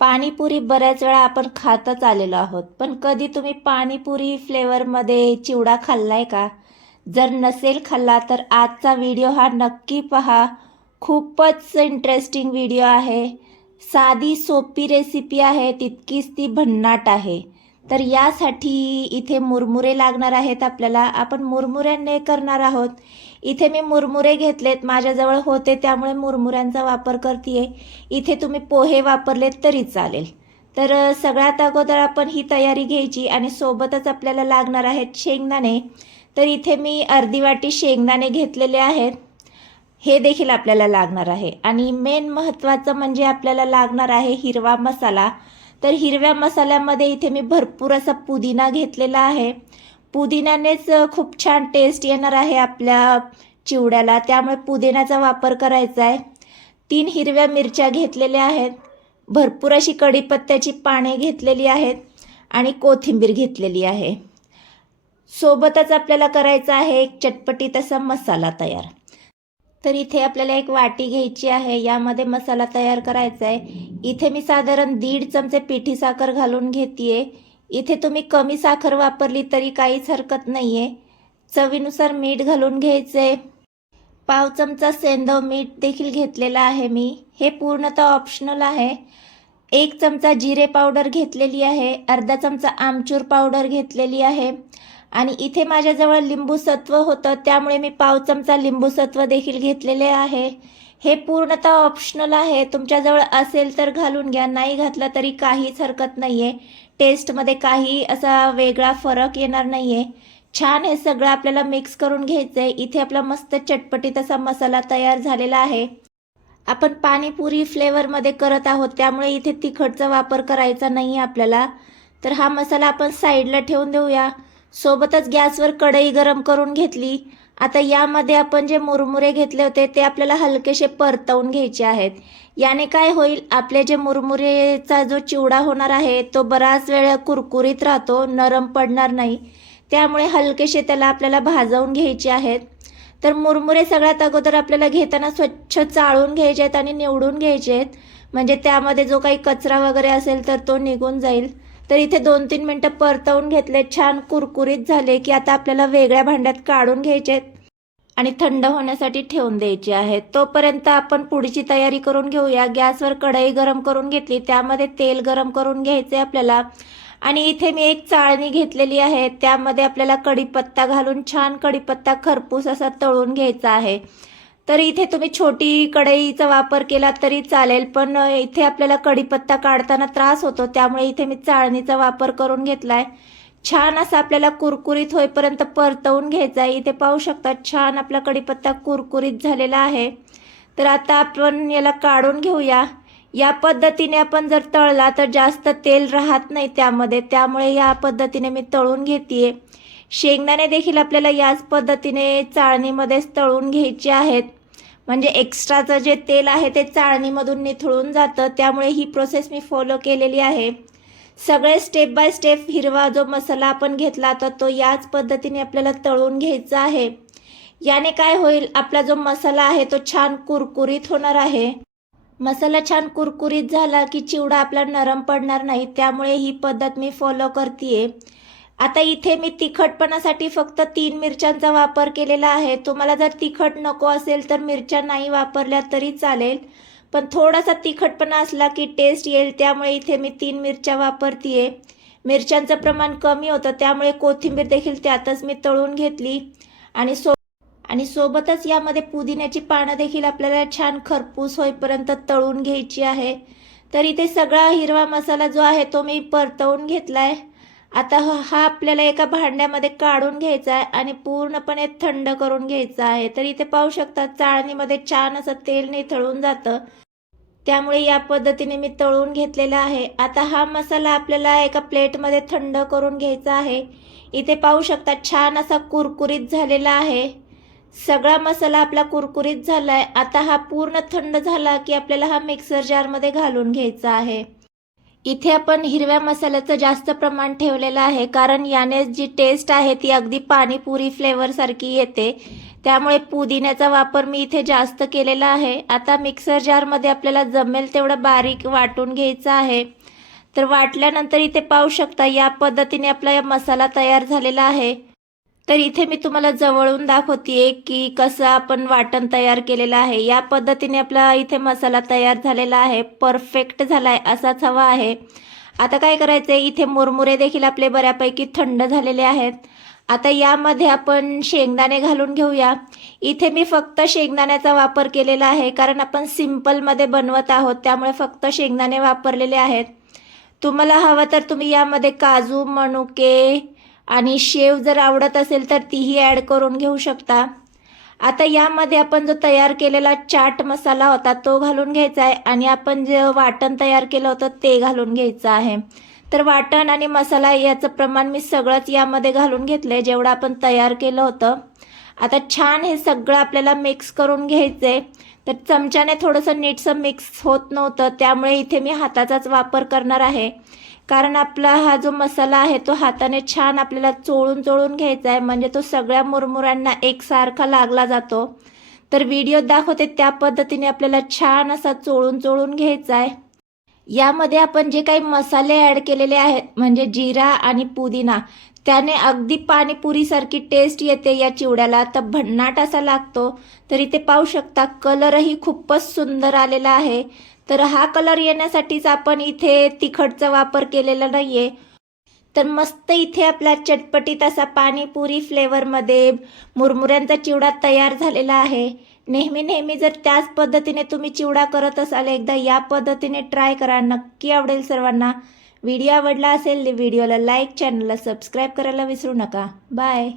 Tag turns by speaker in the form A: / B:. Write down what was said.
A: पाणीपुरी बऱ्याच वेळा आपण खातच आलेलो आहोत. पण कधी तुम्ही पाणीपुरी फ्लेवरमध्ये चिवडा खाल्लाय का? जर नसेल खाल्ला तर आजचा व्हिडिओ हा नक्की पहा. खूपच इंटरेस्टिंग व्हिडिओ आहे. साधी सोपी रेसिपी आहे तितकीच ती भन्नाट आहे. तर यासाठी इथे मुरमुरे लागणार आहेत आपल्याला. आपण मुरमुऱ्याने करणार आहोत. इथे मी मुरमुरे घेतलेत माझ्याजवळ होते त्यामुळे मुरमुऱ्यांचा वापर करते इथे तुम्ही पोहे वापरलेत तरी चालेल. तर सगळ्यात अगोदर आपण ही तयारी घ्यायची आणि सोबतच आपल्याला लागणार आहेत शेंगदाणे. तर इथे मी अर्धी वाटी शेंगदाणे घेतलेले आहेत. हे देखील आपल्याला लागणार आहे. आणि मेन महत्त्वाचं म्हणजे आपल्याला लागणार आहे हिरवा मसाला. तर हिरव्या मसाल्यामध्ये इथे मी भरपूर असा पुदिना घेतलेला आहे. पुदिन्यानेच खूप छान टेस्ट येणार आहे आपल्या चिवड्याला. त्यामुळे पुदिन्याचा वापर करायचा आहे. तीन हिरव्या मिरच्या घेतलेल्या आहेत. भरपूर अशी कढीपत्त्याची पाने घेतलेली आहेत आणि कोथिंबीर घेतलेली आहे. सोबतच आपल्याला करायचा आहे एक चटपटीत असा मसाला तयार. तर इथे आपल्याला एक वाटी घ्यायची आहे. यामध्ये मसाला तयार करायचा आहे. इथे मी साधारण दीड चमचे पिठी साखर घालून घेते इथे तुम्ही कमी साखर वापरली तरी काहीच हरकत नाही आहे चवीनुसार मीठ घालून घ्यायचे पाव चमचा सेंदव मीठ देखील घेतलेला आहे मी. हे पूर्णतः ऑप्शनल आहे. एक चमचा जिरे पावडर घेतलेली आहे. अर्धा चमचा आमचूर पावडर घेतलेली आहे. आणि इथे माझ्याजवळ लिंबूसत्व होतं त्यामुळे मी पाव चमचा लिंबूसत्व देखील घेतलेले आहे. हे पूर्णतः ऑप्शनल आहे. तुमच्याजवळ असेल तर घालून घ्या. नाही घातलं तरी काहीच हरकत नाही आहे टेस्टमध्ये काही असा वेगळा फरक येणार नाही आहे छान हे सगळं आपल्याला मिक्स करून घ्यायचं आहे इथे आपला मस्त चटपटीत असा मसाला तयार झालेला आहे. आपण पाणीपुरी फ्लेवरमध्ये करत आहोत त्यामुळे इथे तिखटचा वापर करायचा नाही आहे आपल्याला. तर हा मसाला आपण साईडला ठेवून देऊया. सोबतच गॅसवर कढई गरम करून घेतली. आता यामध्ये आपण जे मुरमुरे घेतले होते ते आपल्याला हलकेसे परतवून घ्यायचे आहेत. याने काय होईल आपले जे मुरमुरेचा जो चिवडा होणार आहे तो बराच वेळ कुरकुरीत राहतो नरम पडणार नाही. त्यामुळे हलकेसे त्याला आपल्याला भाजवून घ्यायचे आहेत. तर मुरमुरे सगळ्यात अगोदर आपल्याला घेताना स्वच्छ चाळून घ्यायचे आहेत आणि निवडून घ्यायचे आहेत. म्हणजे त्यामध्ये जो काही कचरा वगैरे असेल तर तो निघून जाईल. तर इथे दोन तीन मिनटं परतवून घेतले. छान कुरकुरीत झाले की आता आपल्याला वेगळ्या भांड्यात काढून घ्यायचे आहेत आणि थंड होण्यासाठी ठेवून द्यायचे आहेत. तोपर्यंत आपण पुढची तयारी करून घेऊया. गॅसवर कढई गरम करून घेतली. त्यामध्ये तेल गरम करून घ्यायचे आपल्याला. आणि इथे मी एक चाळणी घेतलेली आहे. त्यामध्ये आपल्याला कढीपत्ता घालून छान कढीपत्ता खरपूस असा तळून घ्यायचा आहे. तर इथे तुम्ही छोटी कढईचा वापर केला तरी चालेल पण इथे आपल्याला कढीपत्ता काढताना त्रास होतो त्यामुळे इथे मी चाळणीचा वापर करून घेतलाय. छान असा आपल्याला कुरकुरीत होईपर्यंत परतवून घ्यायचा आहे. इथे पाहू शकता छान आपला कढीपत्ता कुरकुरीत झालेला आहे. तर आता आपण याला काढून घेऊया. या पद्धतीने आपण जर तळला तर जास्त तेल राहत नाही त्यामध्ये त्यामुळे या पद्धतीने मी तळून घेते शेंगदाणे देखील आपल्याला याच पद्धतीने चाळणीमध्येच तळून घ्यायचे आहेत. म्हणजे एक्स्ट्राचं जे तेल आहे ते चाळणीमधून निथळून जातं. त्यामुळे ही प्रोसेस मी फॉलो केलेली आहे. सगळे स्टेप बाय स्टेप हिरवा जो मसाला आपण घेतला तर तो याच पद्धतीने आपल्याला तळून घ्यायचा आहे. याने काय होईल? आपला जो मसाला आहे तो छान कुरकुरीत होणार आहे. मसाला छान कुरकुरीत झाला की चिवडा आपला नरम पडणार नाही. त्यामुळे ही पद्धत मी फॉलो करते आता इथे मी तिखटपणासाठी फक्त तीन मिरच्यांचा वापर केलेला आहे. तुम्हाला जर तिखट नको असेल तर मिरच्या नाही वापरल्या तरी चालेल. पण थोडासा तिखटपणा असला की टेस्ट येईल त्यामुळे इथे मी तीन मिरच्या वापरतीये. मिरच्यांचं प्रमाण कमी होतं त्यामुळे कोथिंबीर देखील त्यातच मी तळून घेतली. आणि सो आणि सोबतच यामध्ये पुदिन्याची पानं देखील आपल्याला छान खरपूस होईपर्यंत तळून घ्यायची आहे. तर इथे सगळा हिरवा मसाला जो आहे तो मी परतवून घेतला आहे आता हा हा आपल्याला एका भांड्यामध्ये काढून घ्यायचा आहे आणि पूर्णपणे थंड करून घ्यायचा आहे. तर इथे पाहू शकता चाळणीमध्ये छान असं तेल निथळून जातं. त्यामुळे या पद्धतीने मी तळून घेतलेला आहे. आता हा मसाला आपल्याला एका प्लेटमध्ये थंड करून घ्यायचा आहे. इथे पाहू शकता छान असा कुरकुरीत झालेला आहे. सगळा मसाला आपला कुरकुरीत झाला आहे आता हा पूर्ण थंड झाला की आपल्याला हा मिक्सर जारमध्ये घालून घ्यायचा आहे. इथे आपण हिरव्या मसाल्याचं जास्त प्रमाण ठेवलेलं आहे कारण याने जी टेस्ट आहे ती अगदी पाणीपुरी फ्लेवरसारखी येते. त्यामुळे पुदिन्याचा वापर मी इथे जास्त केलेला आहे. आता मिक्सर जारमध्ये आपल्याला जमेल तेवढं बारीक वाटून घ्यायचं आहे. तर वाटल्यानंतर इथे पाहू शकता या पद्धतीने आपला या मसाला तयार झालेला आहे. तर इथे मी तुम्हाला जवळून दाखवते की कसं आपण वाटण तयार केलेलं आहे. या पद्धतीने आपला इथे मसाला तयार झालेला आहे. परफेक्ट झाला आहे असाच हवा आहे. आता काय करायचं आहे इथे मुरमुरे देखील आपले बऱ्यापैकी थंड झालेले आहेत. आता यामध्ये आपण शेंगदाणे घालून घेऊया. इथे मी फक्त शेंगदाण्याचा वापर केलेला आहे कारण आपण सिम्पलमध्ये बनवत आहोत त्यामुळे फक्त शेंगदाणे वापरलेले आहेत. तुम्हाला हवं तर तुम्ही यामध्ये काजू मनुके आणि शेव जर आवडत असेल तर तीही ॲड करून घेऊ शकता. आता यामध्ये आपण जो तयार केलेला चाट मसाला होता तो घालून घ्यायचा आहे आणि आपण जे वाटण तयार केलं होतं ते घालून घ्यायचं आहे. तर वाटण आणि मसाला याचं प्रमाण मी सगळंच यामध्ये घालून घेतलं आहे जेवढं आपण तयार केलं होतं. आता छान हे सगळं आपल्याला मिक्स करून घ्यायचं आहे तर चमच्याने थोडंसं नीटसं मिक्स होत नव्हतं त्यामुळे इथे मी हाताचाच वापर करणार आहे. कारण आपला हा जो मसाला आहे तो हाताने छान आपल्याला चोळून चोळून घ्यायचा आहे म्हणजे तो सगळ्या मुरमुरांना एकसारखा लागला जातो. तर व्हिडिओ दाखवते त्या पद्धतीने आपल्याला छान असा चोळून चोळून घ्यायचा आहे यामध्ये आपण जे काही मसाले ॲड केलेले आहेत म्हणजे जिरा आणि पुदिना त्याने अगदी पाणीपुरीसारखी टेस्ट येते या चिवड्याला. तर भन्नाट असा लागतो तर इथे पाहू शकता कलरही खूपच सुंदर आलेला आहे. तर हा कलर येण्यासाठीच आपण इथे तिखटचा वापर केलेला नाही आहे तर मस्त इथे आपला चटपटीत असा पाणीपुरी फ्लेवरमध्ये मुरमुऱ्यांचा चिवडा तयार झालेला आहे. नेहमी नेहमी जर त्याच पद्धतीने तुम्ही चिवडा करत असाल एकदा या पद्धतीने ट्राय करा. नक्की आवडेल सर्वांना. व्हिडिओ आवडला असेल व्हिडिओला लाईक चॅनलला सबस्क्राईब करायला विसरू नका. बाय